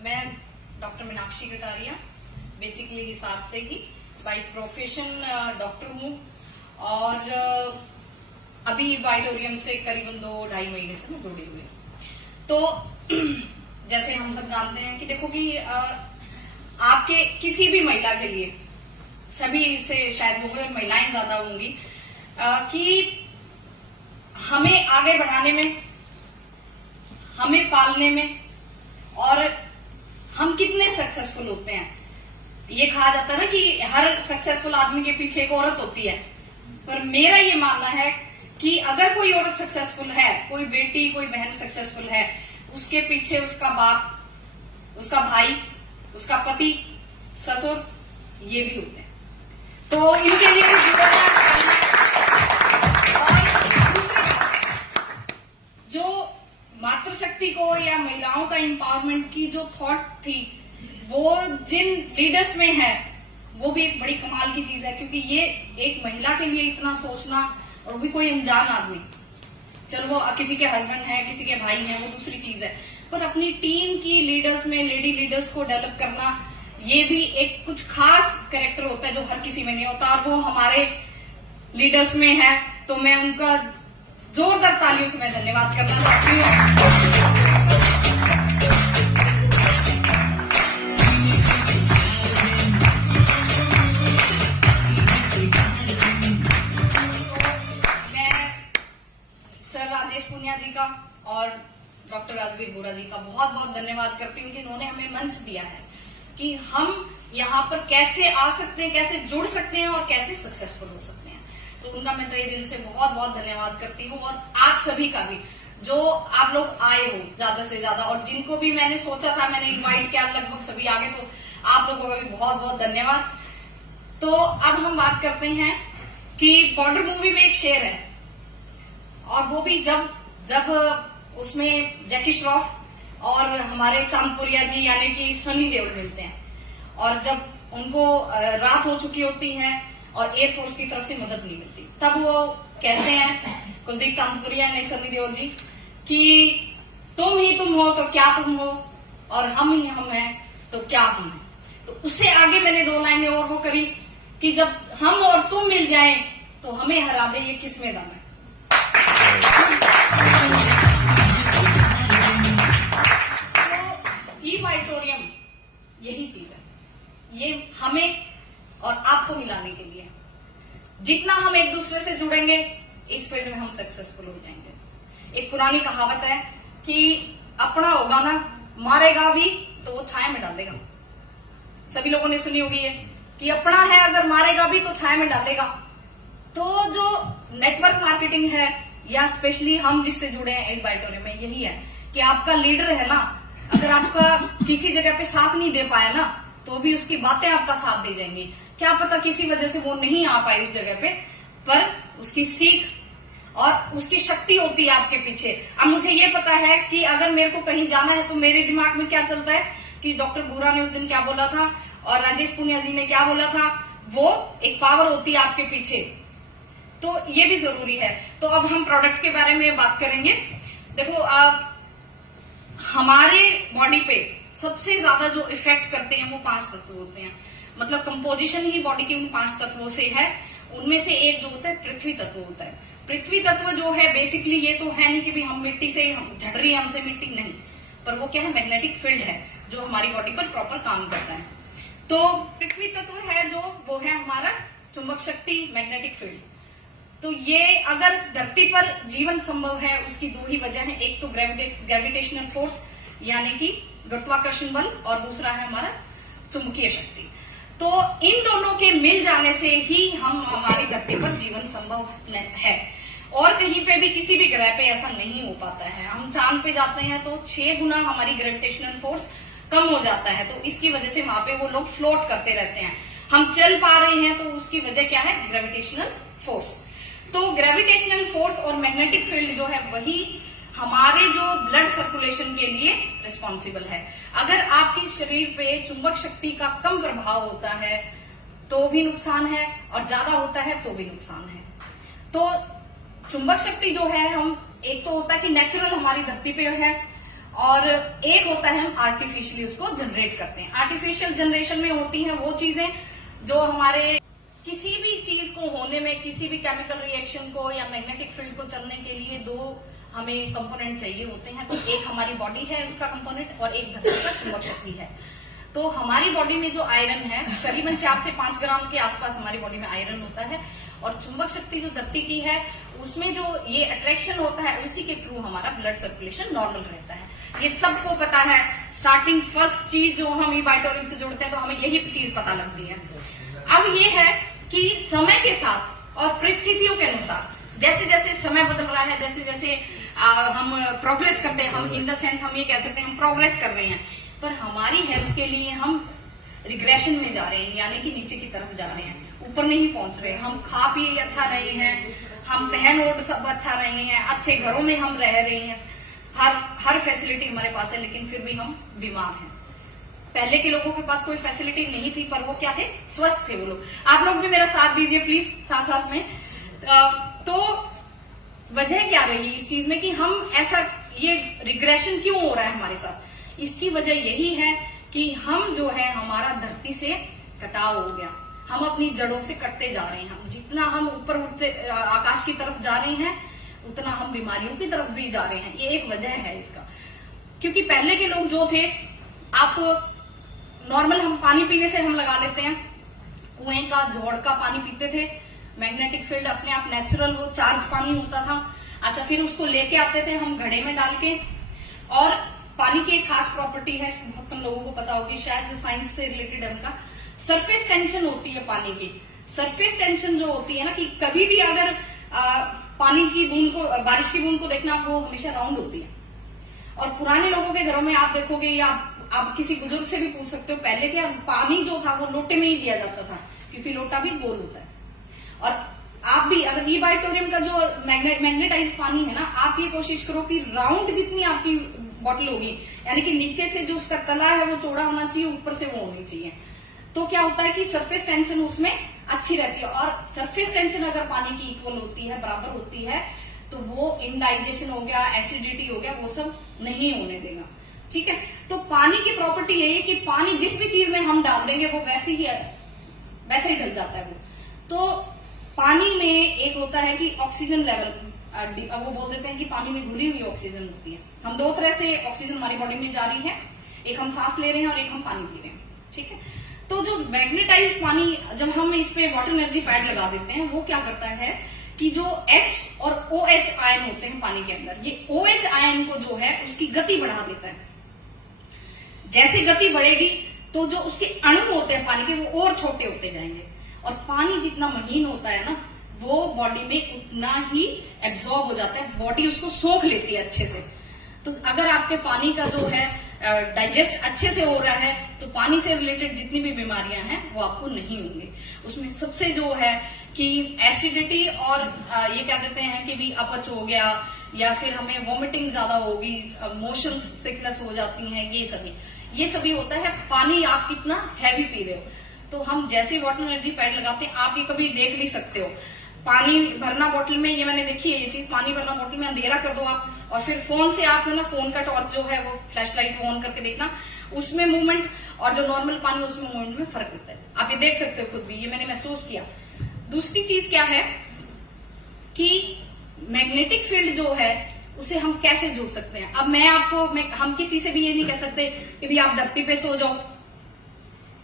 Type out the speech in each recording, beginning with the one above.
मैं doctor Meenakshi Kataria, basically Hisar से ही by profession doctor हूँ और अभी वाइटोरियम से करीबन 2-2.5 महीने से मैं जुड़ी हुई हूँ। तो जैसे हम सब जानते हैं कि देखो कि आपके किसी भी महिला के लिए, सभी से शायद होंगे, महिलाएं ज्यादा होंगी, कि हमें आगे बढ़ाने में, हमें पालने में और हम कितने सक्सेसफुल होते हैं। ये कहा जाता है ना कि हर सक्सेसफुल आदमी के पीछे एक औरत होती है, पर मेरा ये मानना है कि अगर कोई औरत सक्सेसफुल है, कोई बेटी, कोई बहन सक्सेसफुल है, उसके पीछे उसका बाप, उसका भाई, उसका पति, ससुर, ये भी होते हैं। तो इनके लिए भी जुड़ा है। और दूसरी बात, जो मातृशक्ति को या महिलाओं का एम्पावरमेंट की जो थॉट थी, वो जिन लीडर्स में है, वो भी एक बड़ी कमाल की चीज है। क्योंकि ये एक महिला के लिए इतना सोचना, और वो भी कोई अनजान आदमी, चलो वो किसी के हस्बैंड है, किसी के भाई है, वो दूसरी चीज है, पर अपनी टीम की लीडर्स में लेडी लीडर्स को डेवलप करना, ये भी एक कुछ खास कैरेक्टर होता है जो हर किसी में नहीं होता, और वो हमारे लीडर्स में है। तो मैं उनका जोरदार तालियों से मैं धन्यवाद करना चाहती हूँ। राजेश पुनिया जी का और डॉक्टर राजवीर बोरा जी का बहुत बहुत धन्यवाद करती हूँ कि इन्होंने हमें मंच दिया है कि हम यहाँ पर कैसे आ सकते हैं, कैसे जुड़ सकते हैं और कैसे सक्सेसफुल हो सकते हैं। तो उनका मैं तहे दिल से बहुत बहुत धन्यवाद करती हूँ। और आप सभी का भी, जो आप लोग आए हो ज्यादा से ज्यादा, और जिनको भी मैंने सोचा था, मैंने इन्वाइट किया, लगभग सभी आ गए, तो आप लोगों का भी बहुत बहुत धन्यवाद। तो अब हम बात करते हैं कि बॉर्डर मूवी में एक शेर है, और वो भी जब उसमें जैकी श्रॉफ और हमारे चांदपुरिया जी यानी कि सनी देओल मिलते हैं, और जब उनको रात हो चुकी होती है और एयरफोर्स की तरफ से मदद नहीं मिलती, तब वो कहते हैं, कुलदीप चांदपुरिया ने सनी देओल जी, कि तुम ही तुम हो तो क्या तुम हो, और हम ही हम हैं तो क्या हम हैं। तो उससे आगे मैंने 2 लाइनें और वो करी कि जब हम और तुम मिल जाएं तो हमें हरा दे ये किसमें दम है। तो वाइटोरियम यही चीज है, ये हमें और आपको मिलाने के लिए। जितना हम एक दूसरे से जुड़ेंगे, इस फील्ड में हम सक्सेसफुल हो जाएंगे। एक पुरानी कहावत है कि अपना होगा ना, मारेगा भी तो वो छाया में डालेगा। सभी लोगों ने सुनी होगी ये कि अपना है अगर मारेगा भी तो छाया में डालेगा। तो जो नेटवर्क मार्केटिंग है, या स्पेशली हम जिससे जुड़े हैं एड वाइटोरियम में, यही है कि आपका लीडर है ना, अगर आपका किसी जगह पे साथ नहीं दे पाया ना, तो भी उसकी बातें आपका साथ दे जाएंगी। क्या पता किसी वजह से वो नहीं आ पाए उस जगह पे, पर उसकी सीख और उसकी शक्ति होती है आपके पीछे। अब मुझे ये पता है कि अगर मेरे को कहीं जाना है तो मेरे दिमाग में क्या चलता है कि डॉक्टर बोरा ने उस दिन क्या बोला था और राजेश पुनिया जी ने क्या बोला था, वो एक पावर होती है आपके पीछे। तो ये भी जरूरी है। तो अब हम प्रोडक्ट के बारे में बात करेंगे। देखो, हमारे बॉडी पे सबसे ज्यादा जो इफेक्ट करते हैं वो 5 तत्व होते हैं। मतलब कंपोजिशन ही बॉडी के उन 5 तत्वों से है। उनमें से एक जो होता है पृथ्वी तत्व होता है। पृथ्वी तत्व जो है, बेसिकली ये तो है नहीं कि भी हम मिट्टी से झड़ रही है हमसे मिट्टी, नहीं, पर वो क्या है, मैग्नेटिक फील्ड है जो हमारी बॉडी पर प्रॉपर काम करता है। तो पृथ्वी तत्व है जो, वो है हमारा चुंबक शक्ति, मैग्नेटिक फील्ड। तो ये अगर धरती पर जीवन संभव है, उसकी 2 ही वजह है। एक तो ग्रेविटेशनल फोर्स यानी कि गुरुत्वाकर्षण बल, और दूसरा है हमारा चुंबकीय शक्ति। तो इन दोनों के मिल जाने से ही हम हमारी धरती पर जीवन संभव है, और कहीं पे भी किसी भी ग्रह पे ऐसा नहीं हो पाता है। हम चांद पे जाते हैं तो 6 गुना हमारी ग्रेविटेशनल फोर्स कम हो जाता है, तो इसकी वजह से वहां पे वो लोग फ्लोट करते रहते हैं। हम चल पा रहे हैं तो उसकी वजह क्या है, ग्रेविटेशनल फोर्स। तो ग्रेविटेशनल फोर्स और मैग्नेटिक फील्ड जो है, वही हमारे जो ब्लड सर्कुलेशन के लिए रिस्पॉन्सिबल है। अगर आपके शरीर पे चुंबक शक्ति का कम प्रभाव होता है तो भी नुकसान है, और ज्यादा होता है तो भी नुकसान है। तो चुंबक शक्ति जो है, हम एक तो होता है कि नेचुरल हमारी धरती पे है, और एक होता है हम आर्टिफिशियली उसको जनरेट करते हैं। आर्टिफिशियल जनरेशन में होती हैं वो चीजें जो हमारे किसी भी चीज को होने में, किसी भी केमिकल रिएक्शन को या मैग्नेटिक फील्ड को चलने के लिए दो हमें कंपोनेंट चाहिए होते हैं। तो एक हमारी बॉडी है उसका कंपोनेंट और एक धरती का चुंबक शक्ति है। तो हमारी बॉडी में जो आयरन है करीबन 4 से 5 ग्राम के आसपास हमारी बॉडी में आयरन होता है, और चुंबक शक्ति जो धरती की है उसमें जो ये अट्रैक्शन होता है उसी के थ्रू हमारा ब्लड सर्कुलेशन नॉर्मल रहता है। ये सबको पता है। स्टार्टिंग फर्स्ट चीज जो हम इबाइटोरियम से जुड़ते हैं तो हमें यही चीज पता लगती है। अब ये है कि समय के साथ और परिस्थितियों के अनुसार जैसे जैसे समय बदल रहा है, जैसे जैसे हम प्रोग्रेस करते हैं, हम इन द सेंस हम ये कह सकते हैं हम प्रोग्रेस कर रहे हैं, पर हमारी हेल्थ के लिए हम रिग्रेशन में जा रहे हैं, यानी कि नीचे की तरफ जा रहे हैं, ऊपर नहीं पहुंच रहे। हम खा पी अच्छा रहे हैं, हम पहन ओढ़ सब अच्छा रहे हैं, अच्छे घरों में हम रह रहे हैं, हर फैसिलिटी हमारे पास है, लेकिन फिर भी हम बीमार हैं। पहले के लोगों के पास कोई फैसिलिटी नहीं थी, पर वो क्या थे, स्वस्थ थे वो लोग। आप लोग भी मेरा साथ दीजिए प्लीज, साथ साथ में। तो वजह क्या रही इस चीज में कि हम ऐसा ये रिग्रेशन क्यों हो रहा है हमारे साथ? इसकी वजह यही है कि हम जो है हमारा धरती से कटाव हो गया, हम अपनी जड़ों से कटते जा रहे हैं। हम जितना हम ऊपर उठते आकाश की तरफ जा रहे हैं उतना हम बीमारियों की तरफ भी जा रहे हैं। ये एक वजह है इसका। क्योंकि पहले के लोग जो थे, आप नॉर्मल हम पानी पीने से हम लगा लेते हैं, कुएं का जोड़ का पानी पीते थे, मैग्नेटिक फील्ड अपने आप नेचुरल वो चार्ज पानी होता था। अच्छा, फिर उसको लेके आते थे हम घड़े में डाल के। और पानी की एक खास प्रॉपर्टी है, बहुत कम लोगों को पता होगी शायद, जो साइंस से रिलेटेड है उनका, सरफेस टेंशन होती है पानी की। सरफेस टेंशन जो होती है ना, कि कभी भी अगर पानी की बूंद को, बारिश की बूंद को देखना, वो हमेशा राउंड होती है। और पुराने लोगों के घरों में आप देखोगे, या आप किसी बुजुर्ग से भी पूछ सकते हो, पहले क्या पानी जो था वो लोटे में ही दिया जाता था, क्योंकि लोटा भी गोल होता है। और आप भी अगर इबाइटोरियम का जो मैग्नेटाइज पानी है ना, आप ये कोशिश करो कि राउंड जितनी आपकी बॉटल होगी, यानी कि नीचे से जो उसका तला है वो चौड़ा होना चाहिए, ऊपर से वो होनी चाहिए। तो क्या होता है कि सरफेस टेंशन उसमें अच्छी रहती है। और सरफेस टेंशन अगर पानी की इक्वल होती है, बराबर होती है, तो वो इनडाइजेशन हो गया, एसिडिटी हो गया, वो सब नहीं होने देगा। ठीक है। तो पानी की प्रॉपर्टी यही है कि पानी जिस भी चीज में हम डाल देंगे वो वैसे ही ढल जाता है वो। तो पानी में एक होता है कि ऑक्सीजन लेवल, वो बोल देते हैं कि पानी में घुली हुई ऑक्सीजन होती है। हम दो तरह से ऑक्सीजन हमारी बॉडी में जा रही है, एक हम सांस ले रहे हैं और एक हम पानी पी रहे हैं। ठीक है। तो जो मैग्नेटाइज पानी, जब हम इस पे वाटर एनर्जी पैड लगा देते हैं, वो क्या करता है कि जो H और OH आयन होते हैं पानी के अंदर, ये OH आयन को जो है उसकी गति बढ़ा देता है। जैसे गति बढ़ेगी तो जो उसके अणु होते हैं पानी के वो और छोटे होते जाएंगे, और पानी जितना महीन होता है ना, वो बॉडी में उतना ही एब्जॉर्ब हो जाता है, बॉडी उसको सोख लेती है अच्छे से। तो अगर आपके पानी का जो है डाइजेस्ट अच्छे से हो रहा है, तो पानी से रिलेटेड जितनी भी बीमारियां हैं वो आपको नहीं होंगी। उसमें सबसे जो है कि एसिडिटी और ये क्या कहते हैं कि भी अपच हो गया, या फिर हमें वॉमिटिंग ज्यादा होगी, मोशन सिकनेस हो जाती है, ये सभी होता है पानी आप कितना हैवी पी रहे हो। तो हम जैसे वाटर एनर्जी पैड लगाते हैं, आप ये कभी देख भी सकते हो, पानी भरना बोतल में, ये मैंने देखी है ये चीज, पानी भरना बोतल में, अंधेरा कर दो आप, और फिर फोन से आप है ना, फोन का टॉर्च जो है वो फ्लैश लाइट ऑन करके देखना, उसमें मूवमेंट और जो नॉर्मल पानी उसमें मूवमेंट में फर्क होता है। आप ये देख सकते हो खुद भी, ये मैंने महसूस किया। दूसरी चीज क्या है कि मैग्नेटिक फील्ड जो है उसे हम कैसे जोड़ सकते हैं। अब हम किसी से भी ये नहीं कह सकते कि भी आप धरती पे सो जाओ।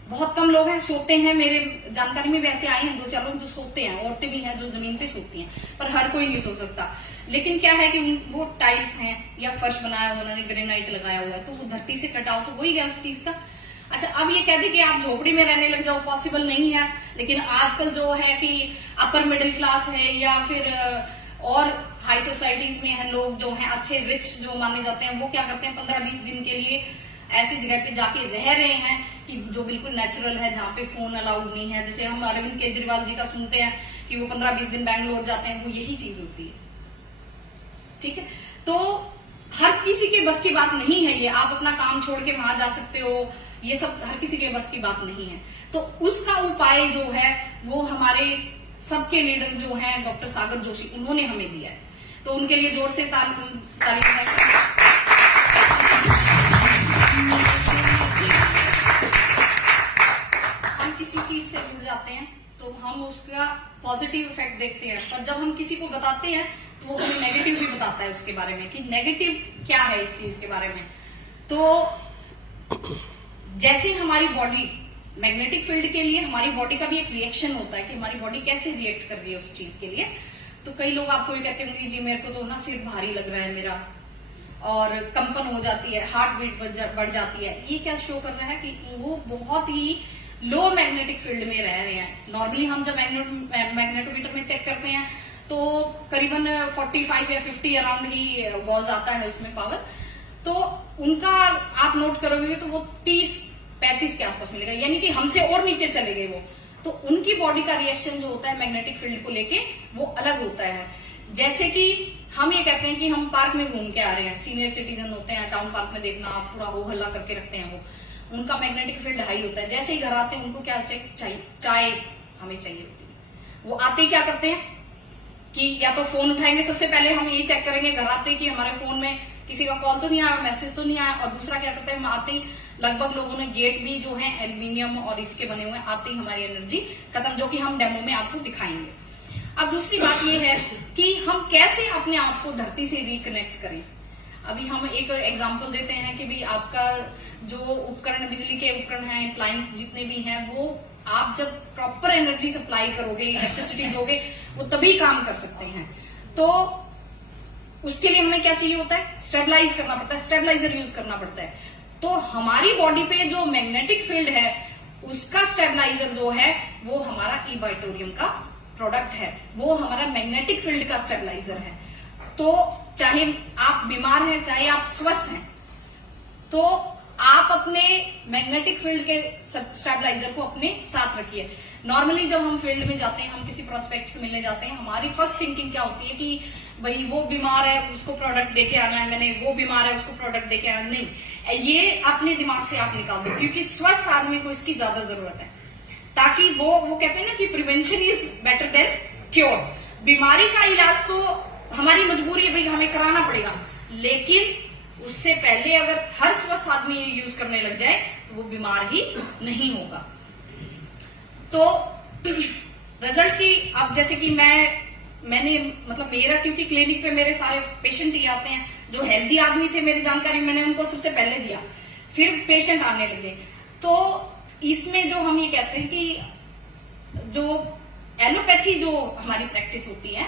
बहुत कम लोग हैं सोते हैं, मेरे जानकारी में भी ऐसे आए हैं 2-4 लोग जो सोते हैं, औरतें भी हैं जो जमीन पे सोती हैं, पर हर कोई नहीं सो सकता। लेकिन क्या है कि वो टाइल्स हैं या फर्श बनाया हुआ, उन्होंने ग्रेनाइट लगाया हुआ है, तो वो धरती से कटाव तो हो ही गया उस चीज का। अच्छा, अब ये कह दे कि आप झोपड़ी में रहने लग जाओ, पॉसिबल नहीं है। लेकिन आजकल जो है कि अपर मिडिल क्लास है या फिर और हाई सोसाइटीज में है लोग जो हैं अच्छे रिच जो माने जाते हैं, वो क्या करते हैं 15-20 दिन के लिए ऐसी जगह पे जाके रह रहे हैं कि जो बिल्कुल नेचुरल है, जहाँ पे फोन अलाउड नहीं है। जैसे हम अरविंद केजरीवाल जी का सुनते हैं कि वो 15-20 दिन बैंगलोर जाते हैं, वो यही चीज होती है। ठीक है। तो हर किसी के बस की बात नहीं है ये, आप अपना काम छोड़ के वहां जा सकते हो, ये सब हर किसी के बस की बात नहीं है। तो उसका उपाय जो है वो हमारे सबके लीडर जो हैं डॉक्टर सागर जोशी, उन्होंने हमें दिया है, तो उनके लिए जोर से तालियां है। हम किसी चीज से जुड़ जाते हैं तो हम उसका पॉजिटिव इफेक्ट देखते हैं, पर जब हम किसी को बताते हैं तो वो हमें नेगेटिव भी बताता है उसके बारे में कि नेगेटिव क्या है इस चीज के बारे में। तो जैसे हमारी बॉडी मैग्नेटिक फील्ड के लिए, हमारी बॉडी का भी एक रिएक्शन होता है कि हमारी बॉडी कैसे रिएक्ट कर रही है उस चीज के लिए। तो कई लोग आपको ये कहते होंगे जी मेरे को तो ना सिर भारी लग रहा है मेरा, और कंपन हो जाती है, हार्ट बीट बढ़ जाती है। ये क्या शो कर रहा है कि वो बहुत ही लो मैग्नेटिक फील्ड में रह रहे हैं। नॉर्मली हम जब मैग्नेटोमीटर में चेक करते हैं तो करीबन 45 या 50 अराउंड ही वॉज आता है उसमें पावर। तो उनका आप नोट करोगे तो वो 30-35 के आसपास मिलेगा, यानी कि हमसे और नीचे चले गए वो। तो उनकी बॉडी का रिएक्शन जो होता है मैग्नेटिक फील्ड को लेके वो अलग होता है। जैसे कि हम ये कहते हैं कि हम पार्क में घूम के आ रहे हैं, सीनियर सिटीजन होते हैं, टाउन पार्क में देखना आप पूरा हो हल्ला करके रखते हैं, वो उनका मैग्नेटिक फील्ड हाई होता है। जैसे ही घर आते हैं उनको क्या चाहिए, चाय हमें चाहिए होती है। वो आते ही क्या करते हैं कि या तो फोन उठाएंगे, सबसे पहले हम यही चेक करेंगे घर आते ही कि हमारे फोन में किसी का कॉल तो नहीं आया, मैसेज तो नहीं आया। और दूसरा क्या करते हैं, हम आते ही लगभग लोगों ने गेट भी जो है एल्यूमिनियम और इसके बने हुए, आते ही हमारी एनर्जी खत्म, जो कि हम डेमो में आपको दिखाएंगे। अब दूसरी बात ये है कि हम कैसे अपने आप को धरती से रिकनेक्ट करें। अभी हम एक एग्जांपल देते हैं कि भाई आपका जो उपकरण, बिजली के उपकरण हैं, अप्लायंस जितने भी हैं, वो आप जब प्रॉपर एनर्जी सप्लाई करोगे, इलेक्ट्रिसिटी दोगे, वो तभी काम कर सकते हैं। तो उसके लिए हमें क्या चाहिए होता है, स्टेबलाइज करना पड़ता है, स्टेबलाइजर यूज करना पड़ता है। तो हमारी बॉडी पे जो मैग्नेटिक फील्ड है उसका स्टेबलाइजर जो है वो हमारा इबाइटोरियम का प्रोडक्ट है, वो हमारा मैग्नेटिक फील्ड का स्टेबलाइजर है। तो चाहे आप बीमार हैं चाहे आप स्वस्थ हैं, तो आप अपने मैग्नेटिक फील्ड के स्टेबलाइजर को अपने साथ रखिए। नॉर्मली जब हम फील्ड में जाते हैं, हम किसी प्रोस्पेक्ट से मिलने जाते हैं, हमारी फर्स्ट थिंकिंग क्या होती है कि भाई वो बीमार है उसको प्रोडक्ट देके आना है, मैंने वो बीमार है उसको प्रोडक्ट देके आना। नहीं, ये अपने दिमाग से आप निकाल दो, क्योंकि स्वस्थ आदमी को इसकी ज्यादा जरूरत है, ताकि वो कहते हैं ना कि prevention is better than cure. बीमारी का इलाज तो हमारी मजबूरी है, भाई हमें कराना पड़ेगा, लेकिन उससे पहले अगर हर स्वस्थ आदमी ये यूज करने लग जाए तो वो बीमार ही नहीं होगा। तो रिजल्ट की, अब जैसे कि मैंने मतलब मेरा, क्योंकि क्लिनिक पे मेरे सारे पेशेंट ही आते हैं, जो हेल्दी आदमी थे मेरी जानकारी मैंने उनको सबसे पहले दिया, फिर पेशेंट आने लगे। तो इसमें जो हम ये कहते हैं कि जो एलोपैथी जो हमारी प्रैक्टिस होती है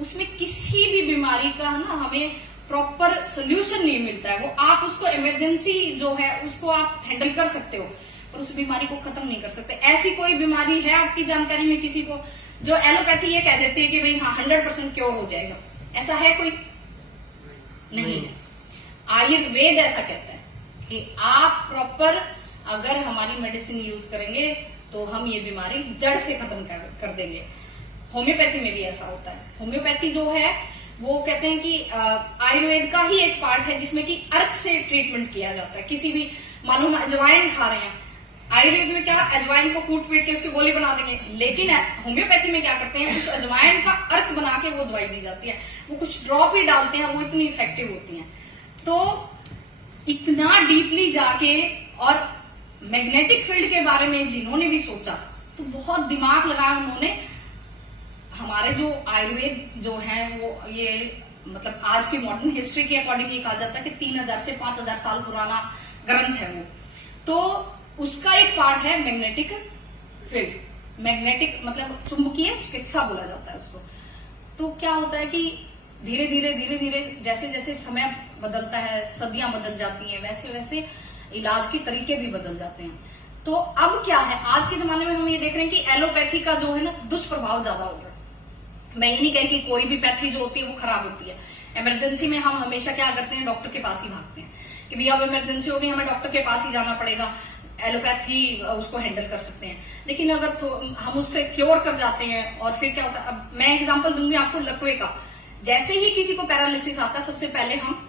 उसमें किसी भी बीमारी का ना हमें प्रॉपर सोल्यूशन नहीं मिलता है। वो आप उसको इमरजेंसी जो है उसको आप हैंडल कर सकते हो, पर उस बीमारी को खत्म नहीं कर सकते। ऐसी कोई बीमारी है आपकी जानकारी में किसी को जो एलोपैथी ये कह देती है कि भाई हाँ 100% क्योर हो जाएगा? ऐसा है कोई? नहीं है। आयुर्वेद ऐसा कहता है कि आप प्रॉपर अगर हमारी मेडिसिन यूज करेंगे तो हम ये बीमारी जड़ से खत्म कर देंगे। होम्योपैथी में भी ऐसा होता है। होम्योपैथी जो है वो कहते हैं कि आयुर्वेद का ही एक पार्ट है जिसमें कि अर्क से ट्रीटमेंट किया जाता है। किसी भी, मालूम अजवाइन खा रहे हैं, आयुर्वेद में क्या अजवाइन को कूट पीट के उसकी गोली बना देंगे, लेकिन होम्योपैथी में क्या करते हैं, उस अजवाइन का अर्क बना के वो दवाई दी जाती है। वो कुछ ड्रॉप ही डालते हैं, वो इतनी इफेक्टिव होती है। तो इतना डीपली जाके और मैग्नेटिक फील्ड के बारे में जिन्होंने भी सोचा तो बहुत दिमाग लगाया उन्होंने। हमारे जो आयुर्वेद जो है वो ये मतलब आज की मॉडर्न हिस्ट्री के अकॉर्डिंग ये कहा जाता है कि 3000 से 5000 साल पुराना ग्रंथ है वो। तो उसका एक पार्ट है मैग्नेटिक फील्ड। मैग्नेटिक मतलब चुंबकीय चिकित्सा बोला जाता है उसको। तो क्या होता है कि धीरे धीरे जैसे जैसे समय बदलता है, सदियां बदल जाती हैं, वैसे वैसे इलाज के तरीके भी बदल जाते हैं। तो अब क्या है, आज के जमाने में हम ये देख रहे हैं कि एलोपैथी का जो है ना दुष्प्रभाव ज्यादा हो गया। मैं ये नहीं कह रही कि कोई भी पैथी जो होती है वो खराब होती है। इमरजेंसी में हम हमेशा क्या करते हैं, डॉक्टर के पास ही भागते हैं कि भैया अब इमरजेंसी हो गई, हमें डॉक्टर के पास ही जाना पड़ेगा, एलोपैथी उसको हैंडल कर सकते हैं। लेकिन अगर हम उससे क्योर कर जाते हैं और फिर क्या होता है, अब मैं एग्जांपल दूंगी आपको लकवे का। जैसे ही किसी को पैरालिसिस आता है सबसे पहले हम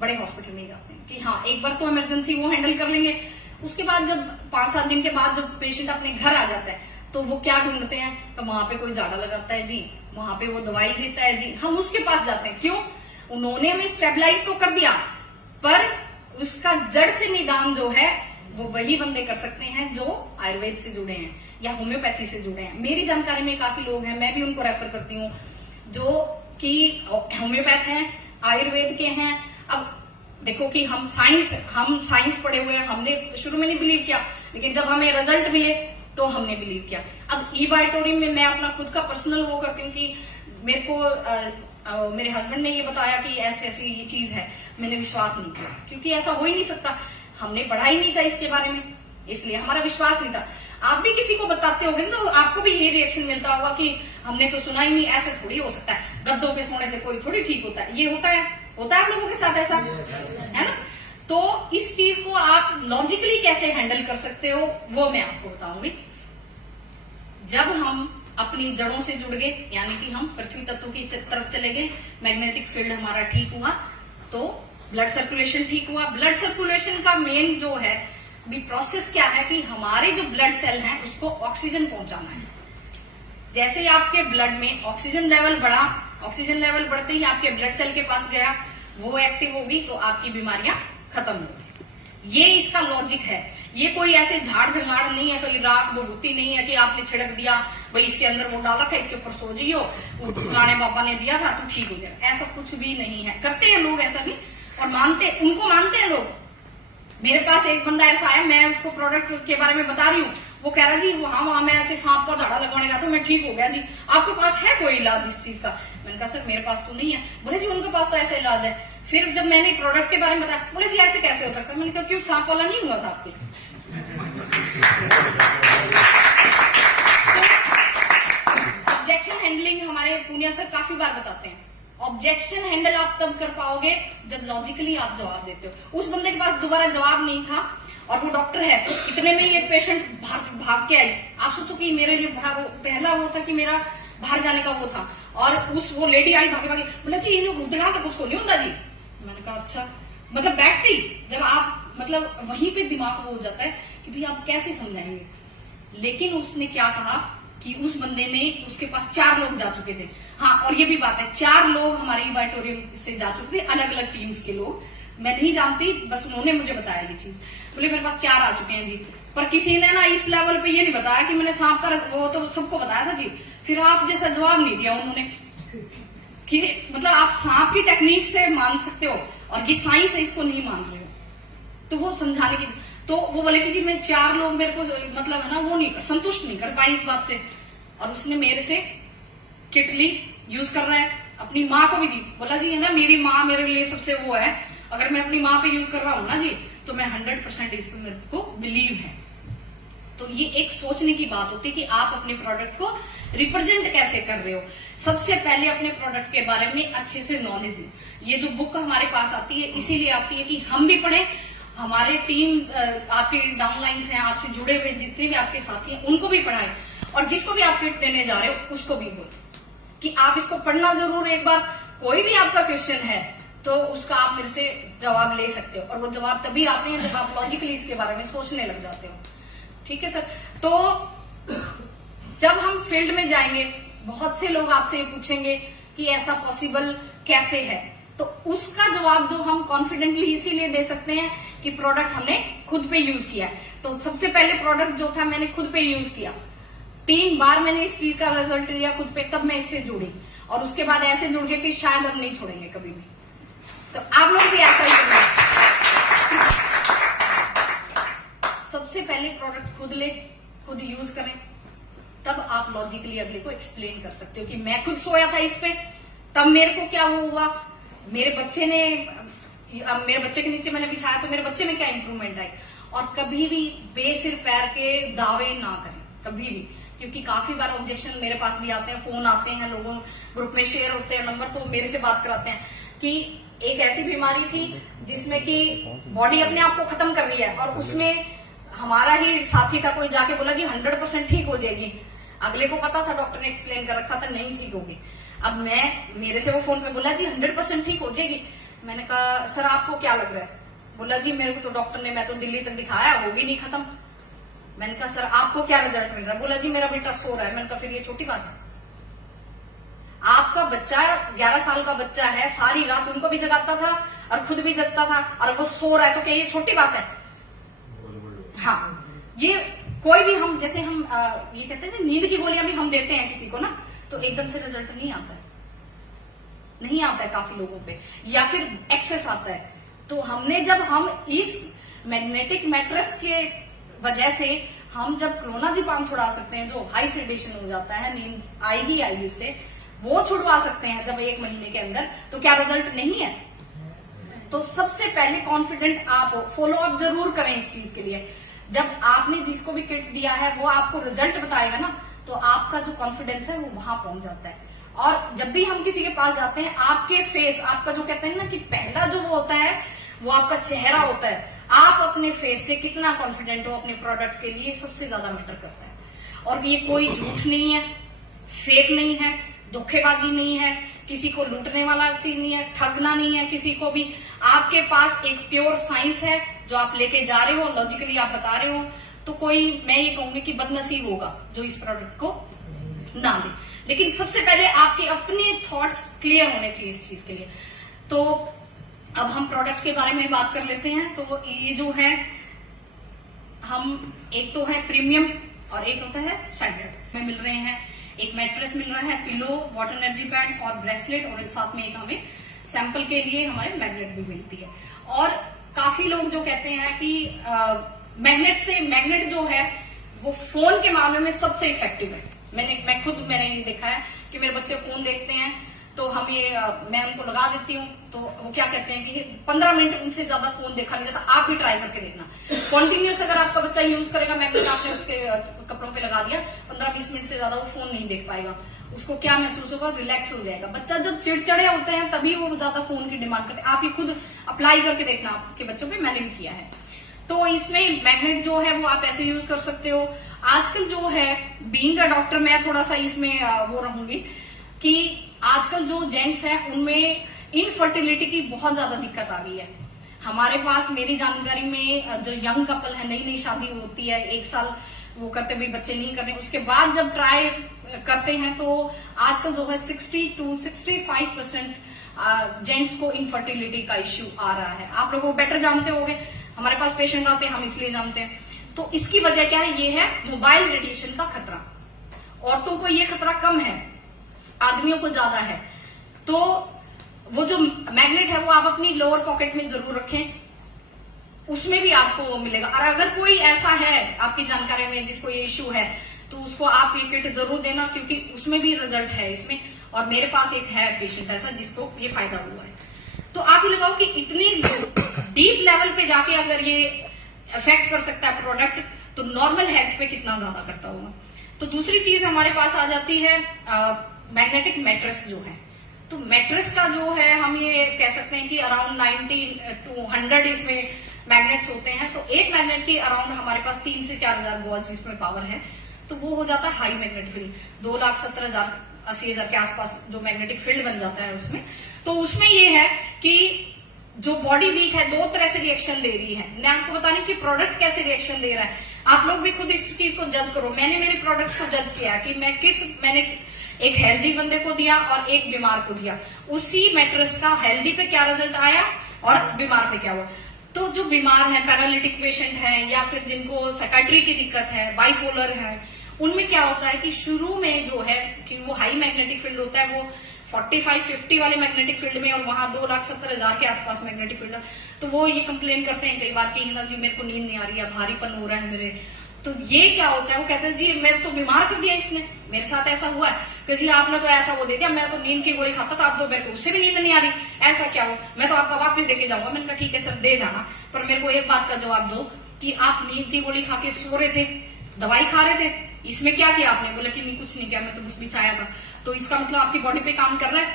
बड़े हॉस्पिटल में जाते हैं कि हाँ एक बार तो इमरजेंसी वो हैंडल कर लेंगे। उसके बाद जब 5-7 दिन के बाद जब पेशेंट अपने घर आ जाता है तो वो क्या ढूंढते हैं, तो वहां पे कोई झाड़ा लगाता है जी, वहां पे वो दवाई देता है जी, हम उसके पास जाते हैं। क्यों? उन्होंने हमें स्टेबलाइज तो कर दिया, पर उसका जड़ से निदान जो है वो वही बंदे कर सकते हैं जो आयुर्वेद से जुड़े हैं या होम्योपैथी से जुड़े हैं। मेरी जानकारी में काफी लोग हैं, मैं भी उनको रेफर करती हूँ, जो कि होम्योपैथ हैं, आयुर्वेद के हैं। अब देखो कि हम साइंस पढ़े हुए हैं, हमने शुरू में नहीं बिलीव किया, लेकिन जब हमें रिजल्ट मिले तो हमने बिलीव किया। अब ई-बायोटोरियम में मैं अपना खुद का पर्सनल वो करती हूँ कि मेरे को मेरे हस्बैंड ने ये बताया कि ऐसे ऐसी ये चीज है, मैंने विश्वास नहीं किया, क्योंकि ऐसा हो ही नहीं सकता, हमने पढ़ा ही नहीं था इसके बारे में, इसलिए हमारा विश्वास नहीं था। आप भी किसी को बताते होंगे तो आपको भी ये रिएक्शन मिलता होगा कि हमने तो सुना ही नहीं, ऐसे थोड़ी हो सकता है, गद्दों पे सोने से कोई थोड़ी ठीक होता है। ये होता है आप लोगों के साथ ऐसा, है ना? तो इस चीज को आप लॉजिकली कैसे हैंडल कर सकते हो वो मैं आपको बताऊंगी। जब हम अपनी जड़ों से जुड़ गए, यानी कि हम पृथ्वी तत्व की तरफ चले गए, मैग्नेटिक फील्ड हमारा ठीक हुआ, तो ब्लड सर्कुलेशन ठीक हुआ। ब्लड सर्कुलेशन का मेन जो है भी प्रोसेस क्या है कि हमारे जो ब्लड सेल हैं उसको ऑक्सीजन पहुंचाना है। जैसे ही आपके ब्लड में ऑक्सीजन लेवल बढ़ा, ऑक्सीजन लेवल बढ़ते ही आपके ब्लड सेल के पास गया, वो एक्टिव होगी तो आपकी बीमारियां खत्म होगी। ये इसका लॉजिक है। ये कोई ऐसे झाड़ झंगाड़ नहीं है, कोई राख विभूति नहीं है कि आपने छिड़क दिया, भाई इसके अंदर वो डाल रखा है, इसके ऊपर सो जाइयो, फलाने बाबा ने दिया था तो ठीक हो जाएगा। ऐसा कुछ भी नहीं है। करते हैं लोग ऐसा भी, और उनको मानते हैं लोग। मेरे पास एक बंदा ऐसा आया, मैं उसको प्रोडक्ट के बारे में बता रही हूँ, वो कह रहा जी वहां मैं ऐसे सांप का झाड़ा लगवाने गया था, मैं ठीक हो गया जी, आपके पास है कोई इलाज इस चीज का? मैंने कहा सर मेरे पास तो नहीं है। बोले जी उनके पास तो ऐसा इलाज है। फिर जब मैंने प्रोडक्ट के बारे में बताया, बोले जी ऐसे कैसे हो सकता है? मैंने कहा क्यों, सांप वाला नहीं हुआ था आपके? ऑब्जेक्शन हैंडलिंग हमारे पूनिया सर काफी बार बताते हैं। ऑब्जेक्शन हैंडल आप तब कर पाओगे जब लॉजिकली आप जवाब देते हो। उस बंदे के पास दोबारा जवाब नहीं था और वो डॉक्टर है, इतने में ये पेशेंट भाग के आई। आप सोचो कि मेरे लिए पहला वो था कि मेरा बाहर जाने का वो था, और वो लेडी आई भागे भागे, बोला जी इन रुद्रा तो कुछ नहीं होता जी। मैंने कहा अच्छा, मतलब बैठती जब आप मतलब वहीं पे दिमाग वो हो जाता है कि भाई आप कैसे समझाएंगे। लेकिन उसने क्या कहा कि उस बंदे ने, उसके पास 4 लोग जा चुके थे। हाँ, और ये भी बात है, 4 लोग हमारे ई-बायोटोरियम से जा चुके थे, अलग अलग टीम्स के लोग। मैं नहीं जानती, बस उन्होंने मुझे बताया ये चीज। बोले मेरे पास 4 आ चुके हैं जी, पर किसी ने ना इस लेवल पे ये नहीं बताया कि मैंने सांप का, वो तो सबको बताया था जी। फिर आप जैसा जवाब नहीं दिया उन्होंने कि मतलब आप सांप की टेक्निक से मान सकते हो और ये साइंस है इसको नहीं मान रहे हो। तो वो समझाने की, तो वो बोले कि जी मैं 4 लोग मेरे को मतलब है ना वो नहीं संतुष्ट नहीं कर पाई इस बात से, और उसने मेरे से किट ली, यूज कर रहा है, अपनी माँ को भी दी। बोला जी है ना मेरी माँ मेरे लिए सबसे वो है, अगर मैं अपनी माँ पे यूज कर रहा हूं ना जी तो मैं 100% इस पे मेरे को बिलीव है। तो ये एक सोचने की बात होती है कि आप अपने प्रोडक्ट को रिप्रेजेंट कैसे कर रहे हो। सबसे पहले अपने प्रोडक्ट के बारे में अच्छे से नॉलेज है। ये जो बुक हमारे पास आती है इसीलिए आती है कि हम भी पढ़ें, हमारे टीम आपके डाउनलाइंस हैं, आपसे जुड़े हुए जितने भी आपके साथी हैं उनको भी पढ़ाएं, और जिसको भी आप किट देने जा रहे हो उसको भी बोलो कि आप इसको पढ़ना जरूर एक बार। कोई भी आपका क्वेश्चन है तो उसका आप मेरे से जवाब ले सकते हो, और वो जवाब तभी आते हैं जब आप लॉजिकली इसके बारे में सोचने लग जाते हो। ठीक है सर। तो जब हम फील्ड में जाएंगे बहुत से लोग आपसे ये पूछेंगे कि ऐसा पॉसिबल कैसे है, तो उसका जवाब जो हम कॉन्फिडेंटली इसीलिए दे सकते हैं कि प्रोडक्ट हमने खुद पे यूज किया है। तो सबसे पहले प्रोडक्ट जो था मैंने खुद पे यूज किया, 3 बार मैंने इस चीज का रिजल्ट लिया खुद पे, तब मैं इससे जुड़ी, और उसके बाद ऐसे जुड़ गए कि शायद हम नहीं छोड़ेंगे कभी भी। तो आप लोग भी ऐसा ही करें। सबसे पहले प्रोडक्ट खुद ले, खुद यूज करें, तब आप लॉजिकली अगले को एक्सप्लेन कर सकते हो कि मैं खुद सोया था इस पे, तब मेरे को क्या वो हुआ, मेरे बच्चे के नीचे मैंने बिछाया तो मेरे बच्चे में क्या इंप्रूवमेंट आई। और कभी भी बेसिर पैर के दावे ना करें कभी भी, क्योंकि काफी बार ऑब्जेक्शन मेरे पास भी आते हैं, फोन आते हैं, लोगों ग्रुप में शेयर होते हैं नंबर, तो मेरे से बात कराते हैं कि एक ऐसी बीमारी थी जिसमें कि बॉडी अपने आप को खत्म कर रही है, और उसमें हमारा ही साथी था, कोई जाके बोला जी 100% ठीक हो जाएगी। अगले को पता था, डॉक्टर ने एक्सप्लेन कर रखा था नहीं ठीक होगी। अब मेरे से वो फोन पे बोला जी 100% ठीक हो जाएगी। मैंने कहा सर आपको क्या लग रहा है? बोला जी मेरे को तो डॉक्टर ने, मैं तो दिल्ली तक दिखाया, वो भी नहीं खत्म। मैंने कहा सर आपको क्या रिजल्ट मिल रहा है? बोला जी मेरा बेटा सो रहा है। मैंने कहा फिर ये छोटी बात है, आपका बच्चा 11 साल का बच्चा है, सारी रात उनको भी जगाता था, और खुद भी जगता था और वो सो रहा है, तो क्या ये छोटी बात है? हाँ, ये कोई भी हम जैसे हम ये कहते हैं ना, नींद की गोलियां भी हम देते हैं किसी को ना, तो एकदम से रिजल्ट नहीं आता है, नहीं आता है काफी लोगों पे, या फिर एक्सेस आता है। तो हमने जब हम इस मैग्नेटिक मैट्रेस के वजह से हम जब क्लोनाज़ेपाम छुड़ा सकते हैं, जो हाई सेडेशन हो जाता है, नींद आएगी उससे, वो छुड़वा सकते हैं जब 1 महीने के अंदर, तो क्या रिजल्ट नहीं है? तो सबसे पहले कॉन्फिडेंट आप फॉलो अप जरूर करें इस चीज के लिए। जब आपने जिसको भी किट दिया है वो आपको रिजल्ट बताएगा ना, तो आपका जो कॉन्फिडेंस है वो वहां पहुंच जाता है। और जब भी हम किसी के पास जाते हैं, आपके फेस, आपका जो कहते हैं ना कि पहला जो वो होता है वो आपका चेहरा होता है, आप अपने फेस से कितना कॉन्फिडेंट हो अपने प्रोडक्ट के लिए, सबसे ज्यादा मैटर करता है। और ये कोई झूठ नहीं है, फेक नहीं है, धोखेबाजी नहीं है, किसी को लूटने वाला चीज नहीं है, ठगना नहीं है किसी को भी। आपके पास एक प्योर साइंस है जो आप लेके जा रहे हो, लॉजिकली आप बता रहे हो, तो कोई, मैं ये कहूंगी कि बदनसीब होगा जो इस प्रोडक्ट को ना ले। लेकिन सबसे पहले आपके अपने थॉट्स क्लियर होने चाहिए इस चीज के लिए। तो अब हम प्रोडक्ट के बारे में बात कर लेते हैं। तो ये जो है, हम एक तो है प्रीमियम और एक होता है स्टैंडर्ड में मिल रहे हैं। एक मैट्रेस मिल रहा है, पिलो, वाटर एनर्जी बैंड और ब्रेसलेट, और साथ में एक हमें सैंपल के लिए हमारे मैग्नेट भी मिलती है। और काफी लोग जो कहते हैं कि मैग्नेट जो है वो फोन के मामले में सबसे इफेक्टिव है। मैं खुद ये देखा है कि मेरे बच्चे फोन देखते हैं, तो हम ये मैं उनको लगा देती हूँ, तो वो क्या कहते हैं कि 15 मिनट उनसे ज्यादा फोन देखा नहीं जाता। आप भी ट्राई करके देखना, कॉन्टिन्यूस अगर आपका बच्चा यूज करेगा मैग्नेट, आपने उसके कपड़ों पे लगा दिया, 15-20 मिनट से ज्यादा वो फोन नहीं देख पाएगा। उसको क्या महसूस होगा? रिलैक्स हो जाएगा। बच्चा जब चिड़चिड़े होते हैं तभी वो ज्यादा फोन की डिमांड करते हैं। आप ये खुद अप्लाई करके देखना आपके बच्चों पे, मैंने भी किया है। तो इसमें मैग्नेट जो है वो आप ऐसे यूज कर सकते हो। आजकल जो है, बीइंग अ डॉक्टर, मैं थोड़ा सा इसमें वो रहूंगी कि आजकल जो जेंट्स हैं उनमें इनफर्टिलिटी की बहुत ज्यादा दिक्कत आ गई है। हमारे पास, मेरी जानकारी में, जो यंग कपल है, नई नई शादी होती है, 1 साल वो करते भी बच्चे नहीं कर रहे, उसके बाद जब ट्राई करते हैं तो आजकल जो है 60 to 65% जेंट्स को इनफर्टिलिटी का इश्यू आ रहा है। आप लोगों को बेटर जानते होंगे, हमारे पास पेशेंट आते हैं, हम इसलिए जानते हैं। तो इसकी वजह क्या है? ये है मोबाइल रेडिएशन का खतरा। औरतों को ये खतरा कम है, आदमियों को ज्यादा है। तो वो जो मैग्नेट है वो आप अपनी लोअर पॉकेट में जरूर रखें, उसमें भी आपको मिलेगा। और अगर कोई ऐसा है आपकी जानकारी में जिसको ये इश्यू है, तो उसको आप ये किट जरूर देना, क्योंकि उसमें भी रिजल्ट है इसमें। और मेरे पास एक है पेशेंट ऐसा जिसको ये फायदा हुआ है। तो आप ये लगाओ कि इतनी डीप लेवल पे जाके अगर ये इफेक्ट कर सकता है प्रोडक्ट, तो नॉर्मल हेल्थ पे कितना ज्यादा करता होगा। तो दूसरी चीज हमारे पास आ जाती है मैग्नेटिक मैट्रेस जो है। तो मैट्रेस का जो है, हम ये कह सकते हैं कि अराउंड 90 to 100 इसमें मैग्नेट्स होते हैं। तो एक मैग्नेट की अराउंड हमारे पास 3 से 4,000 वॉट्स इसमें पावर है। तो वो हो जाता है हाई मैग्नेटिक फील्ड, 2,70,000-80,000 के आसपास जो मैग्नेटिक फील्ड बन जाता है उसमें। तो उसमें ये है कि जो बॉडी वीक है, 2 तरह से रिएक्शन दे रही है। मैं आपको बता रही हूँ कि प्रोडक्ट कैसे रिएक्शन दे रहा है। आप लोग भी खुद इस चीज को जज करो। मैंने मेरे प्रोडक्ट्स को जज किया कि मैंने एक हेल्दी बंदे को दिया और एक बीमार को दिया। उसी मैट्रेस का हेल्दी पे क्या रिजल्ट आया और बीमार पे क्या हुआ। तो जो बीमार है, पैरालिटिक पेशेंट है, या फिर जिनको साइकाट्री की दिक्कत है, बाइपोलर है, उनमें क्या होता है कि शुरू में जो है कि वो हाई मैग्नेटिक फील्ड होता है, वो 45-50 वाले मैग्नेटिक फील्ड में, और वहां 2,70,000 के आसपास मैग्नेटिक फील्ड है। तो वो ये कंप्लेन करते हैं कई बार कि हिना जी मेरे को नींद नहीं आ रही है, भारीपन हो रहा है मेरे। तो ये क्या होता है? वो कहते हैं जी मेरे तो बीमार कर दिया इसने, मेरे साथ ऐसा हुआ है कि जी आपने तो ऐसा वो दे दिया, मैं तो नींद की गोली खाता था, आप तो मेरे को उससे भी नींद नहीं आ रही, ऐसा क्या हो? मैं तो आपका वापस देके जाऊंगा। मैंने कहा ठीक है सर, दे जाना, पर मेरे को एक बात का जवाब दो कि आप नींद की गोली खा के सो रहे थे, दवाई खा रहे थे, इसमें क्या किया आपने? बोला कि नहीं कुछ नहीं किया, मैं तो बस बिछाया था। तो इसका मतलब आपकी बॉडी पे काम कर रहा है?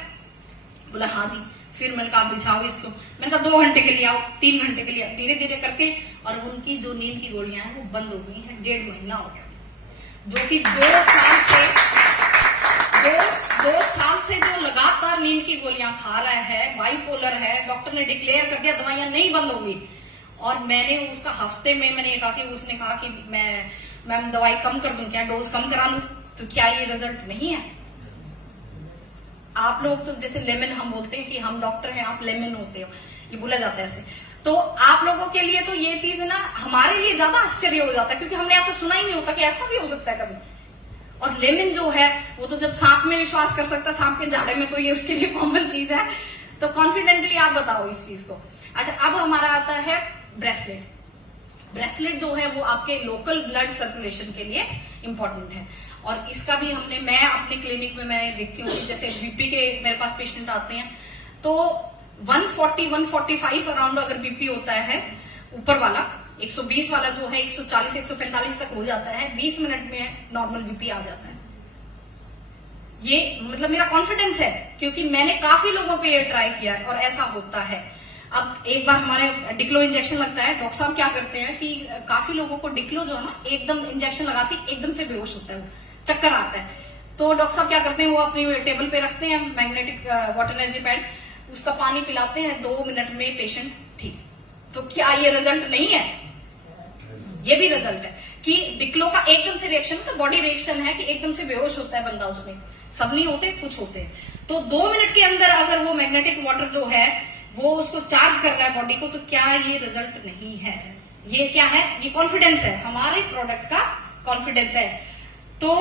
बोला हाँ जी। फिर मैंने कहा बिछाओ इसको। मैंने कहा 2 घंटे के लिए आओ, 3 घंटे के लिए, धीरे धीरे करके, और उनकी जो नींद की गोलियां हैं वो बंद हो गई हैं। 1.5 महीना हो गया, जो कि 2 साल से जो लगातार नींद की गोलियां खा रहा है, बाइपोलर है, डॉक्टर ने डिक्लेयर कर दिया दवाइयां नहीं बंद होगी। और मैंने उसका हफ्ते में मैंने कहा कि उसने कहा कि मैम दवाई कम कर दूं क्या, डोज कम करा लूं? तो क्या ये रिजल्ट नहीं है? आप लोग तो जैसे लेमन हम बोलते हैं कि हम डॉक्टर हैं, आप लेमन होते हो। ये बोला जाता है ऐसे। तो आप लोगों के लिए तो ये चीज ना हमारे लिए ज्यादा आश्चर्य हो जाता है, क्योंकि हमने ऐसा सुना ही नहीं होता कि ऐसा भी हो सकता है कभी। और लेमन जो है वो तो जब सांप में विश्वास कर सकता है, सांप के जाड़े में, तो ये उसके लिए कॉमन चीज है। तो कॉन्फिडेंटली आप बताओ इस चीज को। अच्छा, अब हमारा आता है ब्रेसलेट। ब्रेसलेट जो है वो आपके लोकल ब्लड सर्कुलेशन के लिए इंपॉर्टेंट है। और इसका भी मैं अपने क्लिनिक में मैं देखती हूँ कि जैसे बीपी के मेरे पास पेशेंट आते हैं तो 140-145 अराउंड अगर बीपी होता है ऊपर वाला, 120 वाला जो है 140-145 तक हो जाता है, 20 मिनट में नॉर्मल बीपी आ जाता है। ये मतलब मेरा कॉन्फिडेंस है, क्योंकि मैंने काफी लोगों पे ये ट्राई किया है और ऐसा होता है। अब एक बार हमारे डिक्लो इंजेक्शन लगता है, डॉक्टर साहब क्या करते हैं कि काफी लोगों को डिक्लो जो है ना एकदम इंजेक्शन लगाते एकदम से बेहोश होता है, वो चक्कर आता है। तो डॉक्टर साहब क्या करते हैं, वो अपनी टेबल पे रखते हैं मैग्नेटिक वाटर एनर्जी पैड, उसका पानी पिलाते हैं, 2 मिनट में पेशेंट ठीक। तो क्या ये रिजल्ट नहीं है? ये भी रिजल्ट है कि डिक्लो का एकदम से रिएक्शन, तो बॉडी रिएक्शन है कि एकदम से बेहोश होता है बंदा, उसमें सब नहीं होते, कुछ होते हैं। तो 2 मिनट के अंदर अगर वो मैग्नेटिक वाटर जो है वो उसको चार्ज कर रहा है बॉडी को, तो क्या ये रिजल्ट नहीं है? ये क्या है? ये कॉन्फिडेंस है, हमारे प्रोडक्ट का कॉन्फिडेंस है। तो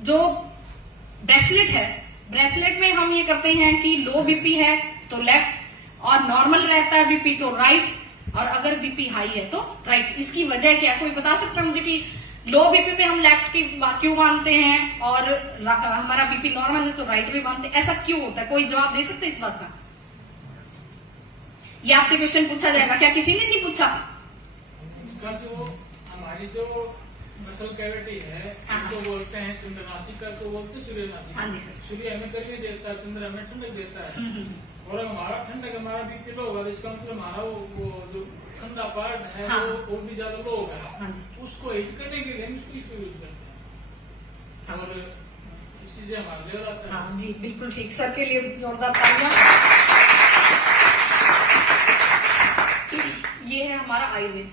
जो ब्रेसलेट है, ब्रेसलेट में हम ये करते हैं कि लो बीपी है तो लेफ्ट, और नॉर्मल रहता है बीपी तो राइट, और अगर बीपी हाई है तो राइट। इसकी वजह क्या है? कोई बता सकता है मुझे कि लो बीपी में हम लेफ्ट की क्यों मानते हैं और हमारा बीपी नॉर्मल है तो राइट में मानते हैं? ऐसा क्यों होता है? कोई जवाब दे सकते हैं इस बात का? ये आपसे क्वेश्चन पूछा जाएगा, क्या किसी ने नहीं पूछा? इसका जो हमारी जो मसल कैविटी है, इसको बोलते हैं चंद्रनासिका, को बोलते हैं सूर्यनासिका। हाँ जी सर। सूर्य हमें गर्मी देता है, चंद्र हमें ठंडक देता है। और हमारा ठंडक, हमारा बीपी लो होगा, इसका मतलब हमारा वो जो ठंडा पार्ट है वो भी ज्यादा लो होगा। हाँ जी। उसको हीट करने के लिए हम इसको यूज करते हैं और इसी से हमारा लेवल आता है। हाँ जी, बिल्कुल ठीक। सर के लिए जोरदार तालियां। ये है हमारा आयुर्वेद,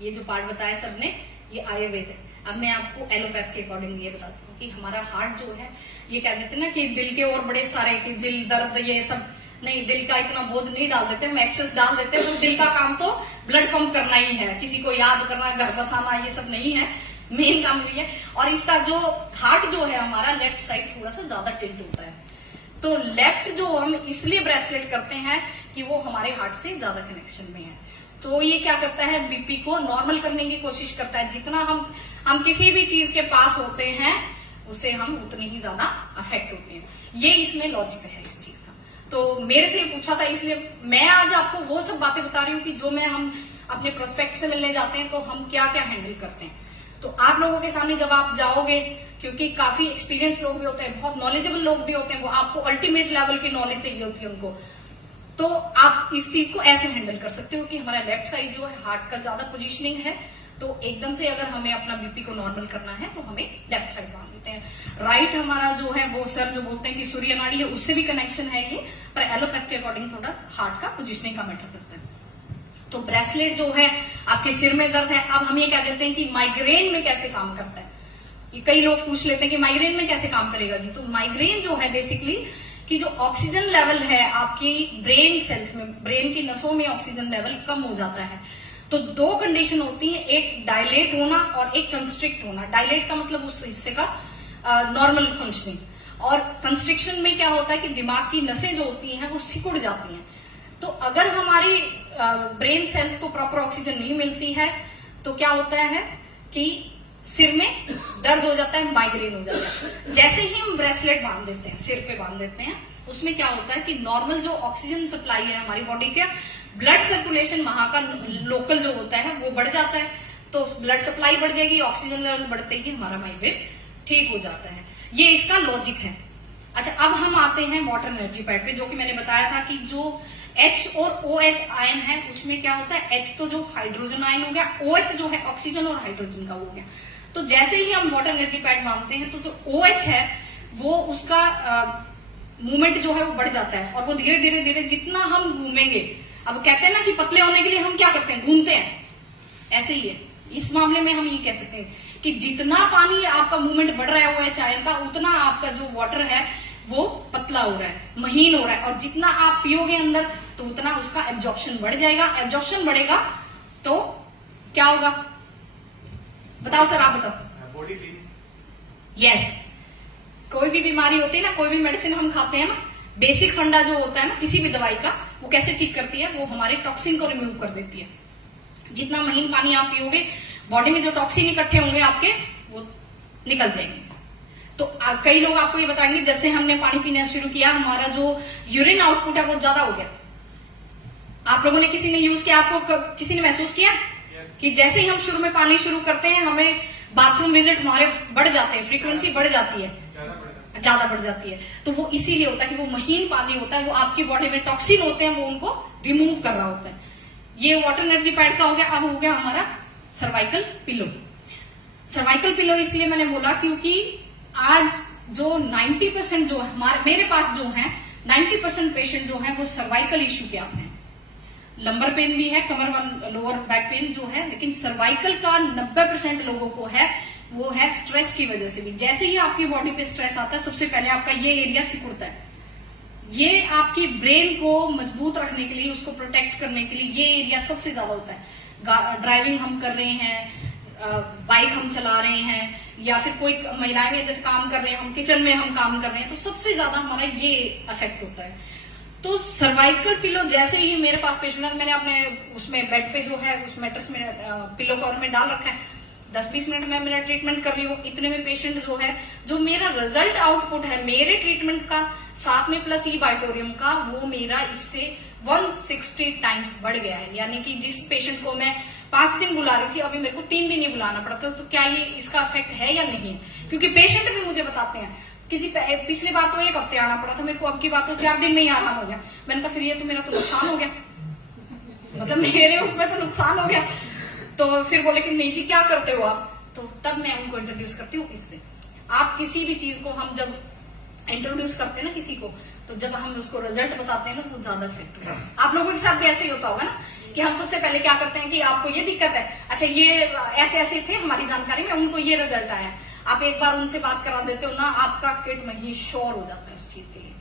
ये जो पार्ट बताया सबने ये आयुर्वेद है। अब मैं आपको एलोपैथ के अकॉर्डिंग ये बताती हूँ कि हमारा हार्ट जो है, ये कह देते हैं ना कि दिल के और बड़े सारे कि दिल दर्द ये सब नहीं, दिल का इतना बोझ नहीं डाल देते, हम एक्सेस डाल देते हैं। बस दिल का काम तो ब्लड पंप करना ही है, किसी को याद करना, घर बसाना, ये सब नहीं है, मेन काम यही है। और इसका जो हार्ट जो है हमारा लेफ्ट साइड थोड़ा सा ज्यादा टिल्ट होता है, तो लेफ्ट जो हम इसलिए ब्रेसलेट करते हैं कि वो हमारे हार्ट से ज्यादा कनेक्शन में है। तो ये क्या करता है, बीपी को नॉर्मल करने की कोशिश करता है। जितना हम किसी भी चीज के पास होते हैं उससे हम उतने ही ज्यादा अफेक्ट होते हैं। ये इसमें लॉजिक है इस चीज का। तो मेरे से पूछा था, इसलिए मैं आज आपको वो सब बातें बता रही हूँ कि जो हम अपने प्रोस्पेक्ट से मिलने जाते हैं तो हम क्या क्या हैंडल करते हैं। तो आप लोगों के सामने जब आप जाओगे, क्योंकि काफी एक्सपीरियंस लोग भी होते हैं, बहुत नॉलेजेबल लोग भी होते हैं, वो आपको अल्टीमेट लेवल की नॉलेज चाहिए होती है उनको, तो आप इस चीज को ऐसे हैंडल कर सकते हो कि हमारा लेफ्ट साइड जो है हार्ट का ज्यादा पोजीशनिंग है, तो एकदम से अगर हमें अपना बीपी को नॉर्मल करना है तो हमें लेफ्ट साइड बांध देते हैं। राइट हमारा जो है वो सर जो बोलते हैं कि सूर्य नाड़ी है, उससे भी कनेक्शन है ये, पर एलोपैथ के अकॉर्डिंग थोड़ा हार्ट का पोजीशनिंग का मैटर करता है। तो ब्रेसलेट जो है आपके सिर में दर्द है, अब हम ये कह देते हैं कि माइग्रेन में कैसे काम करता है। ये कई लोग पूछ लेते हैं कि माइग्रेन में कैसे काम करेगा जी। तो माइग्रेन जो है बेसिकली कि जो ऑक्सीजन लेवल है आपकी ब्रेन सेल्स में, ब्रेन की नसों में ऑक्सीजन लेवल कम हो जाता है। तो 2 कंडीशन होती है, एक डायलेट होना और एक कंस्ट्रिक्ट होना। डायलेट का मतलब उस हिस्से का नॉर्मल फंक्शनिंग, और कंस्ट्रिक्शन में क्या होता है कि दिमाग की नसें जो होती हैं वो सिकुड़ जाती हैं। तो अगर हमारी ब्रेन सेल्स को प्रॉपर ऑक्सीजन नहीं मिलती है तो क्या होता है कि सिर में दर्द हो जाता है, माइग्रेन हो जाता है। जैसे ही हम ब्रेसलेट बांध देते हैं, सिर पे बांध देते हैं, उसमें क्या होता है कि नॉर्मल जो ऑक्सीजन सप्लाई है हमारी बॉडी के, ब्लड सर्कुलेशन वहां का लोकल जो होता है वो बढ़ जाता है। तो ब्लड सप्लाई बढ़ जाएगी, ऑक्सीजन लेवल बढ़ते ही हमारा माइग्रेन ठीक हो जाता है। ये इसका लॉजिक है। अच्छा, अब हम आते हैं वाटर एनर्जी पैड पे, जो कि मैंने बताया था कि जो H और OH आयन है उसमें क्या होता है, H तो जो हाइड्रोजन आयन हो गया, OH जो है ऑक्सीजन और हाइड्रोजन का हो गया। तो जैसे ही हम वाटर एनर्जी पैड मांगते हैं तो जो OH है वो उसका मूवमेंट जो है वो बढ़ जाता है, और वो धीरे धीरे धीरे जितना हम घूमेंगे, अब कहते हैं ना कि पतले होने के लिए हम क्या करते हैं, घूमते हैं, ऐसे ही है इस मामले में। हम ये कह सकते हैं कि जितना पानी आपका मूवमेंट बढ़ रहा है OH आयन का, उतना आपका जो वाटर है वो पतला हो रहा है, महीन हो रहा है, और जितना आप पियोगे अंदर तो उतना उसका एब्जॉर्प्शन बढ़ जाएगा। एब्जॉर्प्शन बढ़ेगा तो क्या होगा, बताओ सर, आप बताओ। Body breathing. यस, कोई भी बीमारी होती है ना, कोई भी मेडिसिन हम खाते हैं ना, बेसिक फंडा जो होता है ना किसी भी दवाई का, वो कैसे ठीक करती है, वो हमारे टॉक्सिन को रिमूव कर देती है। जितना महीन पानी आप पियोगे, बॉडी में जो टॉक्सिन इकट्ठे होंगे आपके, वो निकल जाएंगे। तो कई लोग आपको ये बताएंगे, जैसे हमने पानी पीना शुरू किया, हमारा जो यूरिन आउटपुट है वो ज्यादा हो गया। आप लोगों ने, किसी ने यूज किया, आपको किसी ने महसूस किया कि जैसे ही हम शुरू में पानी शुरू करते हैं, हमें बाथरूम विजिट हमारे बढ़ जाते हैं, फ्रीक्वेंसी बढ़ जाती है, ज्यादा बढ़ जाती है। तो वो इसीलिए होता है कि वो महीन पानी होता है, वो आपकी बॉडी में टॉक्सिन होते हैं, वो उनको रिमूव कर रहा होता है। ये वाटर एनर्जी पैड का हो गया। अब हो गया हमारा सर्वाइकल पिलो। सर्वाइकल पिलो इसलिए मैंने बोला क्योंकि आज जो 90% जो मेरे पास जो है 90% पेशेंट जो है वो सर्वाइकल इश्यू के आते हैं। लंबर पेन भी है, कमर वाला लोअर बैक पेन जो है, लेकिन सर्वाइकल का 90% लोगों को है, वो है स्ट्रेस की वजह से भी। जैसे ही आपकी बॉडी पे स्ट्रेस आता है, सबसे पहले आपका ये एरिया सिकुड़ता है। ये आपकी ब्रेन को मजबूत रखने के लिए, उसको प्रोटेक्ट करने के लिए ये एरिया सबसे ज्यादा होता है। ड्राइविंग हम कर रहे हैं, बाइक हम चला रहे हैं, या फिर कोई महिलाएं जैसे काम कर रहे हैं, हम किचन में हम काम कर रहे हैं, तो सबसे ज्यादा हमारा ये इफेक्ट होता है। तो सर्वाइकल पिलो जैसे ही मेरे पास पेशेंट, मैंने अपने उसमें बेड पे जो है उस मैट्रेस में पिलो कवर में डाल रखा है, 10-20 मिनट में मेरा ट्रीटमेंट कर रही हूँ। इतने में पेशेंट जो है, जो मेरा रिजल्ट आउटपुट है मेरे ट्रीटमेंट का, साथ में प्लस ई बाइटोरियम का, वो मेरा इससे 160 टाइम्स बढ़ गया है। यानी कि जिस पेशेंट को मैं 5 दिन बुला रही थी, अभी मेरे को 3 दिन ही बुलाना पड़ता। तो क्या ये इसका इफेक्ट है या नहीं? क्योंकि पेशेंट भी मुझे बताते हैं कि जी पिछली बार तो 1 हफ्ते आना पड़ा था मेरे को, अब की बात तो 4 दिन में ही आराम हो गया। मैंने कहा फिर ये तो मेरा तो नुकसान हो गया, मतलब मेरे उसमें तो नुकसान हो गया। तो फिर बोले कि नहीं जी क्या करते हो आप? तो तब मैं उनको इंट्रोड्यूस करती हूँ इससे। आप किसी भी चीज को हम जब इंट्रोड्यूस करते हैं ना किसी को, तो जब हम उसको रिजल्ट बताते हैं ना, तो ज्यादा इफेक्ट होगा। आप लोगों के साथ भी ऐसे ही होता होगा ना कि हम सबसे पहले क्या करते हैं कि आपको ये दिक्कत है, अच्छा ये ऐसे ऐसे थे हमारी जानकारी में, उनको ये रिजल्ट आया, आप एक बार उनसे बात करा देते हो ना, आपका किट में ही श्योर हो जाता है उस चीज के लिए।